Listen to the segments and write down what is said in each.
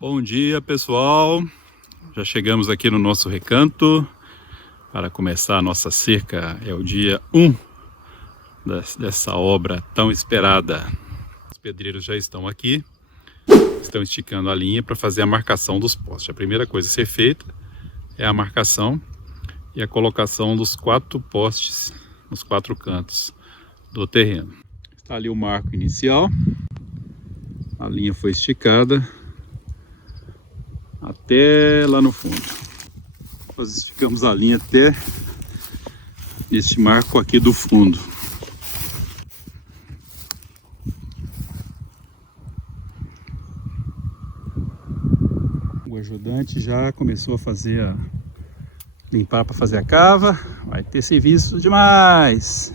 Bom dia, pessoal. Já chegamos aqui no nosso recanto para começar a nossa cerca. É o dia 1 dessa obra tão esperada. Os pedreiros já estão aqui, estão esticando a linha para fazer a marcação dos postes. A primeira coisa a ser feita é a marcação e a colocação dos 4 postes nos 4 cantos do terreno. Está ali o marco inicial, a linha foi esticada até lá no fundo. Nós esticamos a linha até este marco aqui do fundo. O ajudante já começou a fazer limpar para fazer a cava. Vai ter serviço demais.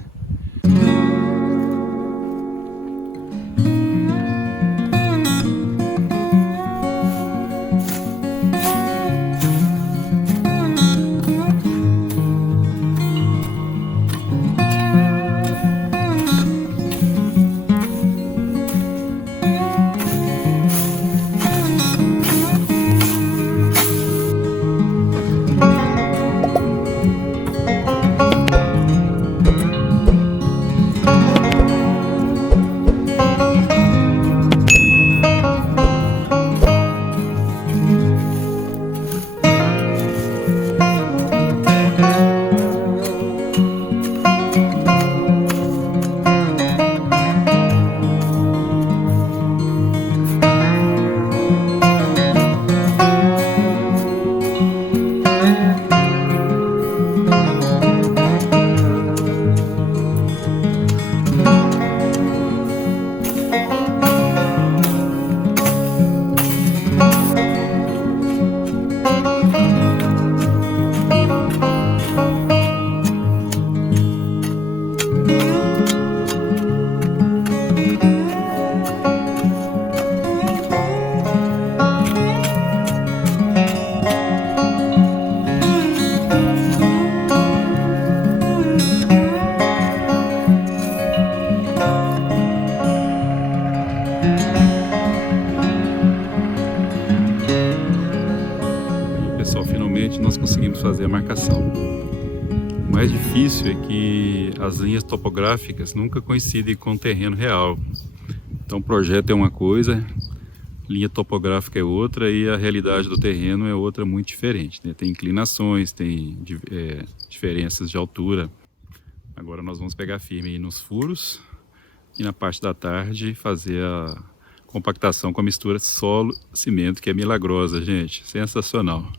Pessoal, finalmente nós conseguimos fazer a marcação. O mais difícil é que as linhas topográficas nunca coincidem com o terreno real. Então o projeto é uma coisa, linha topográfica é outra e a realidade do terreno é outra muito diferente, né? Tem inclinações, tem diferenças de altura. Agora nós vamos pegar firme aí nos furos e na parte da tarde fazer a compactação com a mistura solo-cimento, que é milagrosa, gente, sensacional.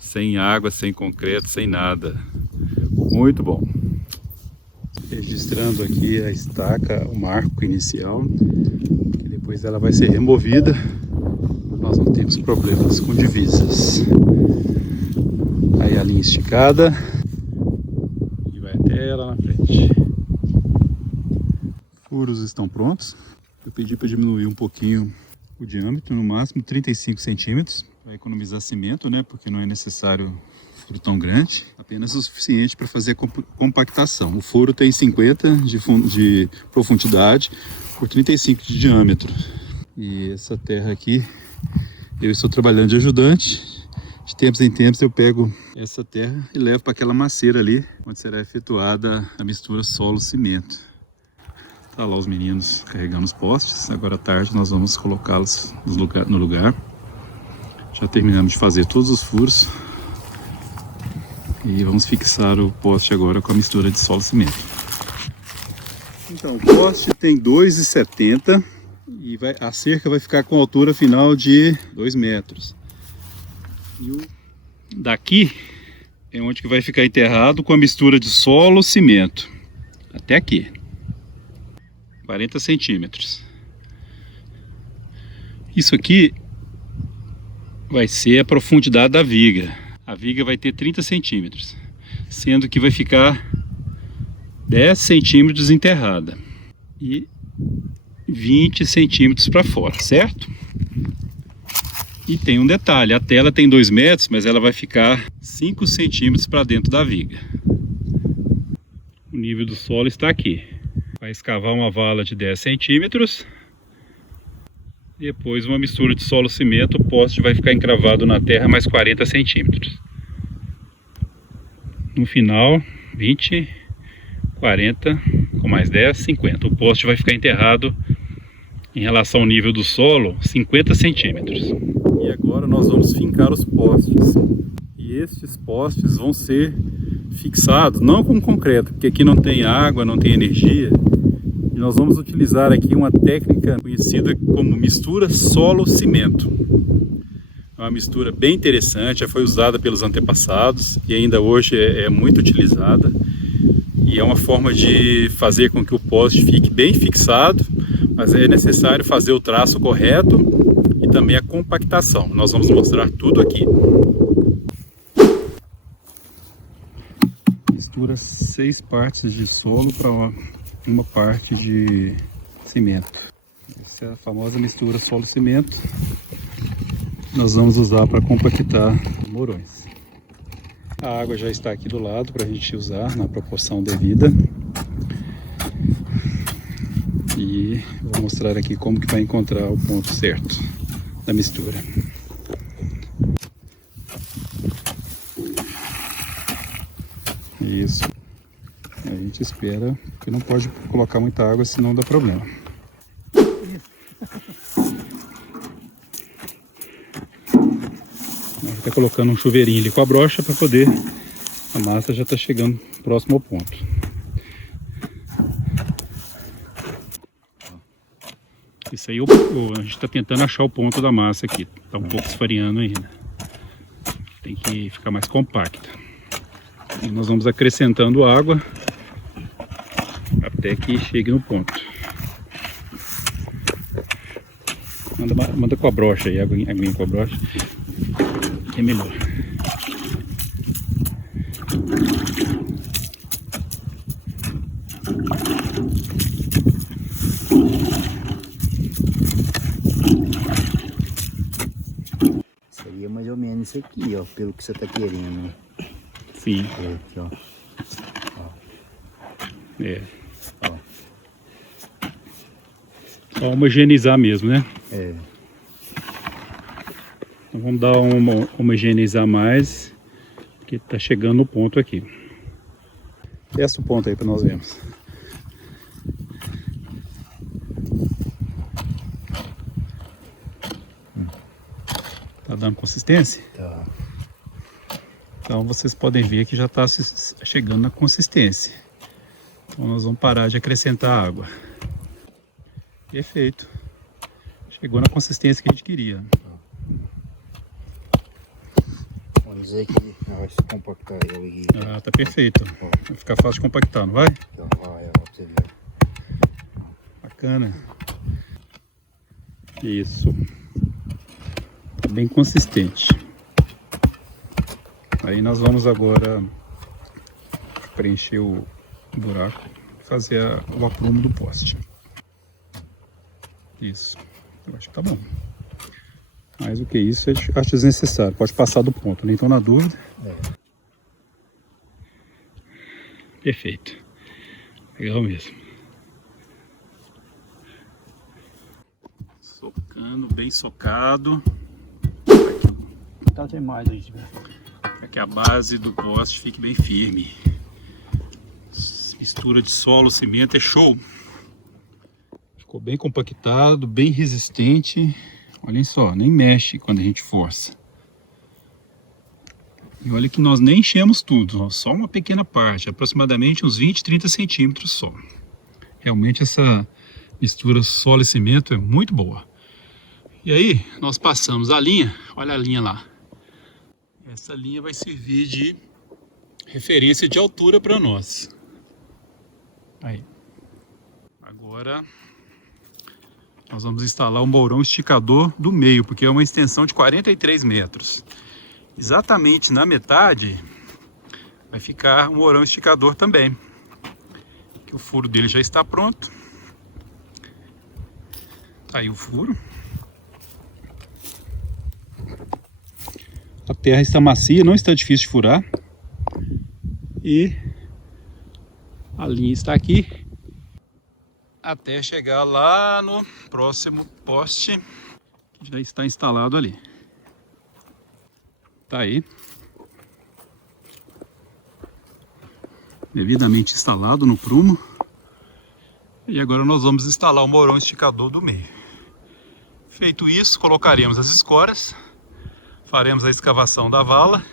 Sem água, sem concreto, sem nada. Muito bom. Registrando aqui a estaca, o marco inicial, que depois ela vai ser removida. Nós não temos problemas com divisas. Aí a linha esticada e vai até lá na frente. Furos estão prontos. Eu pedi para diminuir um pouquinho o diâmetro, no máximo 35 centímetros. Vai economizar cimento, né? Porque não é necessário furo tão grande, apenas o suficiente para fazer a compactação. O furo tem 50 de profundidade por 35 de diâmetro. E essa terra aqui, eu estou trabalhando de ajudante. De tempos em tempos eu pego essa terra e levo para aquela macieira ali, onde será efetuada a mistura solo-cimento. Tá lá os meninos carregando os postes. Agora à tarde nós vamos colocá-los no lugar. Já terminamos de fazer todos os furos e vamos fixar o poste agora com a mistura de solo e cimento. Então, o poste tem 2,70 e a cerca vai ficar com altura final de 2 metros. E daqui é onde que vai ficar enterrado com a mistura de solo e cimento. Até aqui. 40 centímetros. Isso aqui vai ser a profundidade da viga. A viga vai ter 30 centímetros, sendo que vai ficar 10 centímetros enterrada e 20 centímetros para fora, certo? E tem um detalhe, a tela tem 2 metros, mas ela vai ficar 5 centímetros para dentro da viga. O nível do solo está aqui. Vai escavar uma vala de 10 centímetros Depois uma mistura de solo-cimento, o poste vai ficar encravado na terra mais 40 centímetros. No final, 20, 40, com mais 10, 50. O poste vai ficar enterrado em relação ao nível do solo, 50 centímetros. E agora nós vamos fincar os postes. E estes postes vão ser fixados, não com concreto, porque aqui não tem água, não tem energia. E nós vamos utilizar aqui uma técnica conhecida como mistura solo-cimento. É uma mistura bem interessante, já foi usada pelos antepassados e ainda hoje é muito utilizada. E é uma forma de fazer com que o poste fique bem fixado, mas é necessário fazer o traço correto e também a compactação. Nós vamos mostrar tudo aqui. Mistura 6 partes de solo para uma parte de cimento. Essa é a famosa mistura solo-cimento. Nós vamos usar para compactar morões. A água já está aqui do lado para a gente usar na proporção devida. E vou mostrar aqui como que vai encontrar o ponto certo da mistura. Isso. A gente espera, porque não pode colocar muita água, senão dá problema. Está colocando um chuveirinho ali com a brocha para poder, a massa já está chegando próximo ao ponto. Isso aí a gente está tentando achar o ponto da massa aqui, está um pouco esfareando ainda. Tem que ficar mais compacta. E nós vamos acrescentando água até que chegue no ponto. Manda com a brocha aí, aguinha com a brocha, que é melhor. Seria mais ou menos isso aqui, ó, pelo que você tá querendo. Sim. É, aqui, ó. É. Ó. Só homogeneizar mesmo, né? É. Então vamos dar uma homogeneizar mais, porque tá chegando no ponto aqui. Testa o ponto aí para nós vermos. Tá dando consistência? Tá. Então vocês podem ver que já está chegando na consistência. Então nós vamos parar de acrescentar água. Perfeito. Chegou na consistência que a gente queria. Vamos dizer que vai se compactar ele. Ah, tá perfeito. Vai ficar fácil de compactar, não vai? Então, vai, ó, pra você ver. Bacana. Isso. Tá bem consistente. Aí nós vamos agora preencher o buraco, fazer o aprumo do poste. Isso. Eu acho que tá bom. Mais do que isso, eu acho desnecessário. Pode passar do ponto, nem estou na dúvida. É. Perfeito. Legal mesmo. Socando, bem socado. Tá demais aí, para que a base do poste fique bem firme. Mistura de solo, cimento é show. Ficou bem compactado, bem resistente. Olhem só, nem mexe quando a gente força. E olha que nós nem enchemos tudo, ó, só uma pequena parte, aproximadamente uns 20, 30 centímetros só. Realmente essa mistura solo e cimento é muito boa. E aí nós passamos a linha, olha a linha lá. Essa linha vai servir de referência de altura para nós. Aí. Agora nós vamos instalar um mourão esticador do meio, porque é uma extensão de 43 metros. Exatamente na metade vai ficar um mourão esticador também. Que o furo dele já está pronto. Tá aí o furo. A terra está macia, não está difícil de furar. E a linha está aqui até chegar lá no próximo poste. já está instalado ali. Tá aí. Devidamente instalado no prumo. E agora nós vamos instalar o mourão esticador do meio. Feito isso, colocaremos as escoras, faremos a escavação da vala,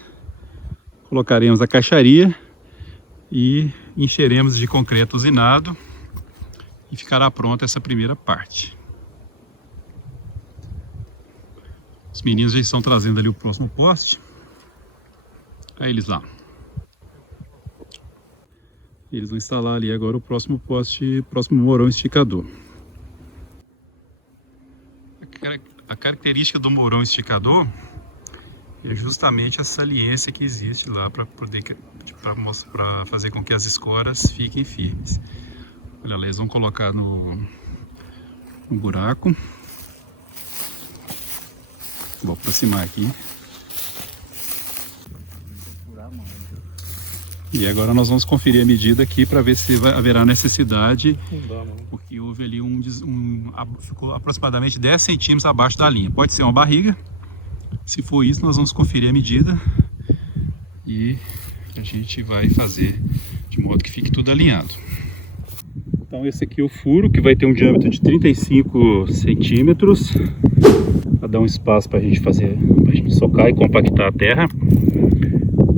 colocaremos a caixaria e encheremos de concreto usinado e ficará pronta essa primeira parte. Os meninos já estão trazendo ali o próximo poste. Olha eles lá. Eles vão instalar ali agora o próximo poste, próximo mourão esticador. A característica do mourão esticador é justamente a saliência que existe lá para fazer com que as escoras fiquem firmes. Olha lá, eles vão colocar no buraco. Vou aproximar aqui. E agora nós vamos conferir a medida aqui para ver se haverá necessidade, porque houve ali ficou aproximadamente 10 centímetros abaixo da linha. Pode ser uma barriga. Se for isso, nós vamos conferir a medida e a gente vai fazer de modo que fique tudo alinhado. Então esse aqui é o furo, que vai ter um diâmetro de 35 centímetros, para dar um espaço para a gente fazer, para a gente socar e compactar a terra.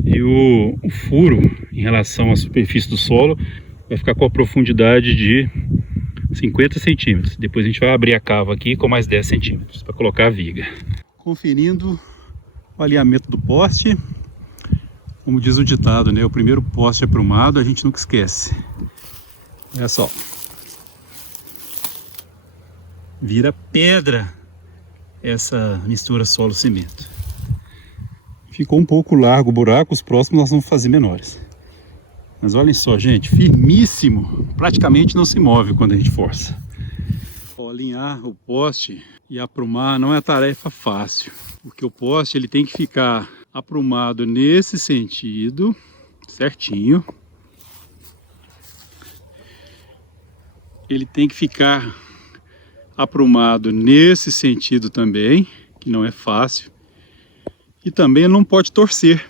E o furo, em relação à superfície do solo, vai ficar com a profundidade de 50 centímetros. Depois a gente vai abrir a cava aqui com mais 10 centímetros para colocar a viga. Conferindo o alinhamento do poste. Como diz o ditado, né? O primeiro poste aprumado a gente nunca esquece. Olha só. Vira pedra essa mistura solo-cimento. Ficou um pouco largo o buraco, os próximos nós vamos fazer menores. Mas olhem só, gente, firmíssimo, praticamente não se move quando a gente força. Alinhar o poste e aprumar não é tarefa fácil, porque o poste ele tem que ficar aprumado nesse sentido, certinho. Ele tem que ficar aprumado nesse sentido também, que não é fácil. E também não pode torcer.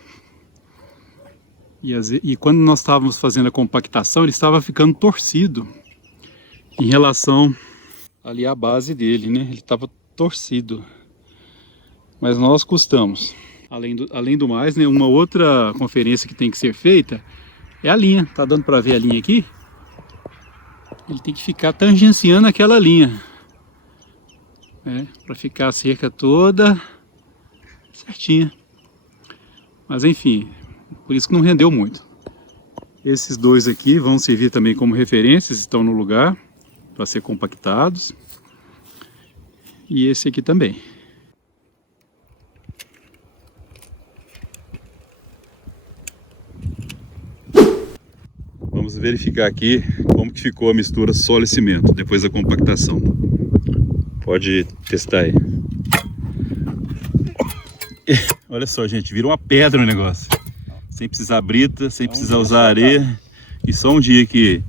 E quando nós estávamos fazendo a compactação, ele estava ficando torcido em relação ali à base dele, né? Ele estava torcido. Mas nós custamos. Além do mais, né, uma outra conferência que tem que ser feita é a linha. Tá dando para ver a linha aqui? Ele tem que ficar tangenciando aquela linha, né? Para ficar a cerca toda certinha. Mas enfim, por isso que não rendeu muito. Esses dois aqui vão servir também como referências, estão no lugar para ser compactados. E esse aqui também. Vamos verificar aqui como que ficou a mistura solo e cimento depois da compactação. Pode testar aí. Olha só, gente, vira uma pedra o negócio. Sem precisar brita, sem precisar usar areia. E só um dia que,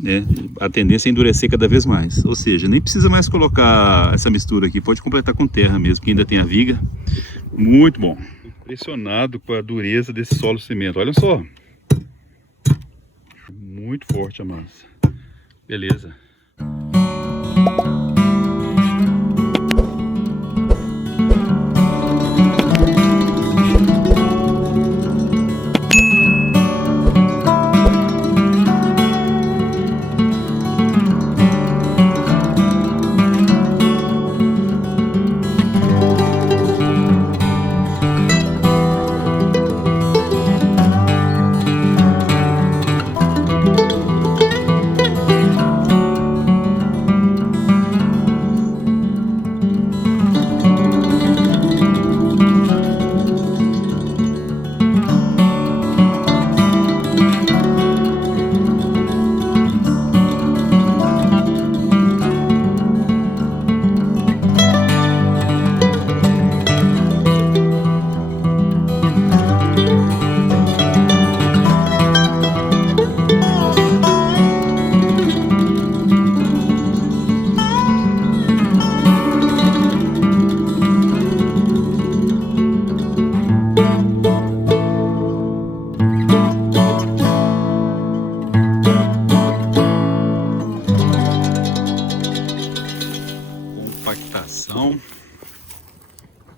né, a tendência é endurecer cada vez mais. Ou seja, nem precisa mais colocar essa mistura aqui. Pode completar com terra mesmo, que ainda tem a viga. Muito bom. Impressionado com a dureza desse solo cimento. Olha só. Muito forte a massa. Beleza.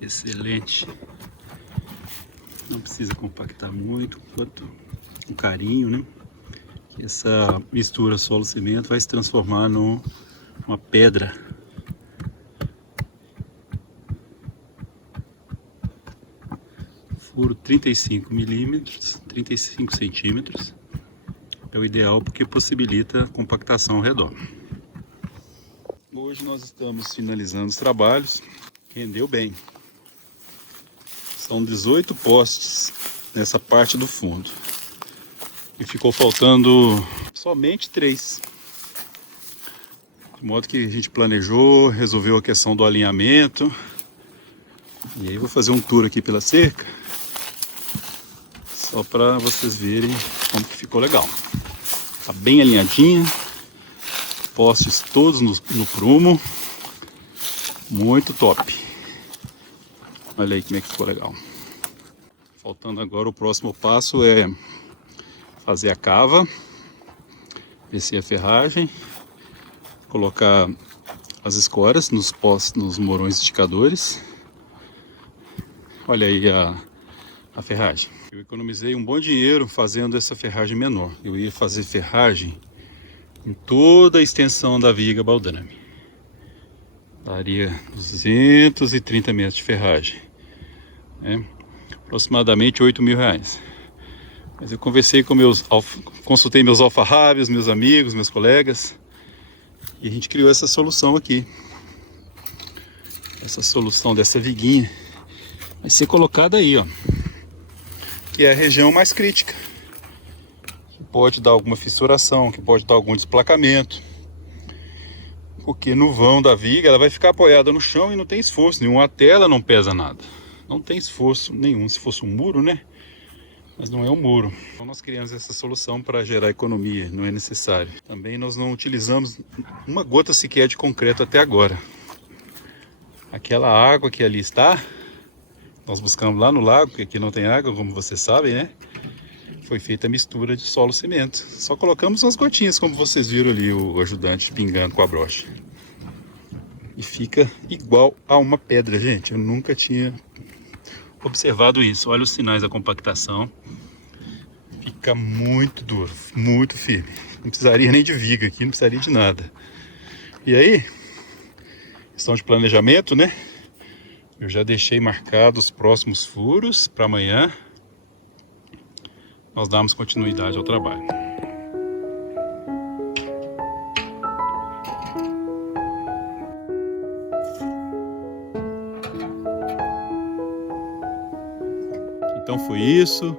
Excelente. Não precisa compactar muito, quanto com carinho, né? Que essa mistura solo-cimento vai se transformar numa pedra. Furo 35 milímetros, 35 centímetros. É o ideal porque possibilita a compactação ao redor. Hoje nós estamos finalizando os trabalhos. Rendeu bem. São 18 postes nessa parte do fundo. E ficou faltando somente 3. De modo que a gente planejou, resolveu a questão do alinhamento. E aí vou fazer um tour aqui pela cerca. Só para vocês verem como que ficou legal. Tá bem alinhadinha. Postes todos no prumo. Muito top. Olha aí como é que ficou legal. Faltando agora, o próximo passo é fazer a cava, descer a ferragem, colocar as escoras nos postes, nos morões esticadores. Olha aí a ferragem. Eu economizei um bom dinheiro fazendo essa ferragem menor. Eu ia fazer ferragem em toda a extensão da viga baldrame. Daria 230 metros de ferragem. Aproximadamente R$8.000. Mas eu conversei com consultei meus alfarrábios, meus amigos, meus colegas, e a gente criou essa solução aqui. Essa solução dessa viguinha vai ser colocada aí, ó, que é a região mais crítica, que pode dar alguma fissuração, que pode dar algum desplacamento, porque no vão da viga ela vai ficar apoiada no chão e não tem esforço nenhum, até ela não pesa nada. Não tem esforço nenhum. Se fosse um muro, né? Mas não é um muro. Então nós criamos essa solução para gerar economia, não é necessário. Também nós não utilizamos uma gota sequer de concreto até agora. Aquela água que ali está, nós buscamos lá no lago, que aqui não tem água, como vocês sabem, né? Foi feita a mistura de solo-cimento. Só colocamos umas gotinhas, como vocês viram ali, o ajudante pingando com a brocha. E fica igual a uma pedra, gente. Eu nunca tinha observado isso. Olha os sinais da compactação. Fica muito duro, muito firme. Não precisaria nem de viga aqui, não precisaria de nada. E aí, questão de planejamento, né? Eu já deixei marcados os próximos furos para amanhã. Nós damos continuidade ao trabalho. Então foi isso,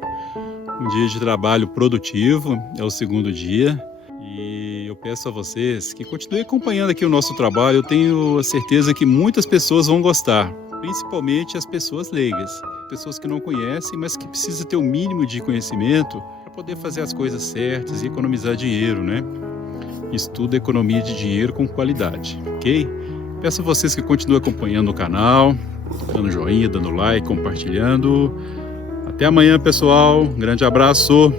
um dia de trabalho produtivo, é o segundo dia, e eu peço a vocês que continuem acompanhando aqui o nosso trabalho. Eu tenho a certeza que muitas pessoas vão gostar, principalmente as pessoas leigas, pessoas que não conhecem, mas que precisam ter o mínimo de conhecimento para poder fazer as coisas certas e economizar dinheiro, né? Estuda economia de dinheiro com qualidade, ok? Peço a vocês que continuem acompanhando o canal, dando joinha, dando like, compartilhando. Até amanhã, pessoal. Um grande abraço.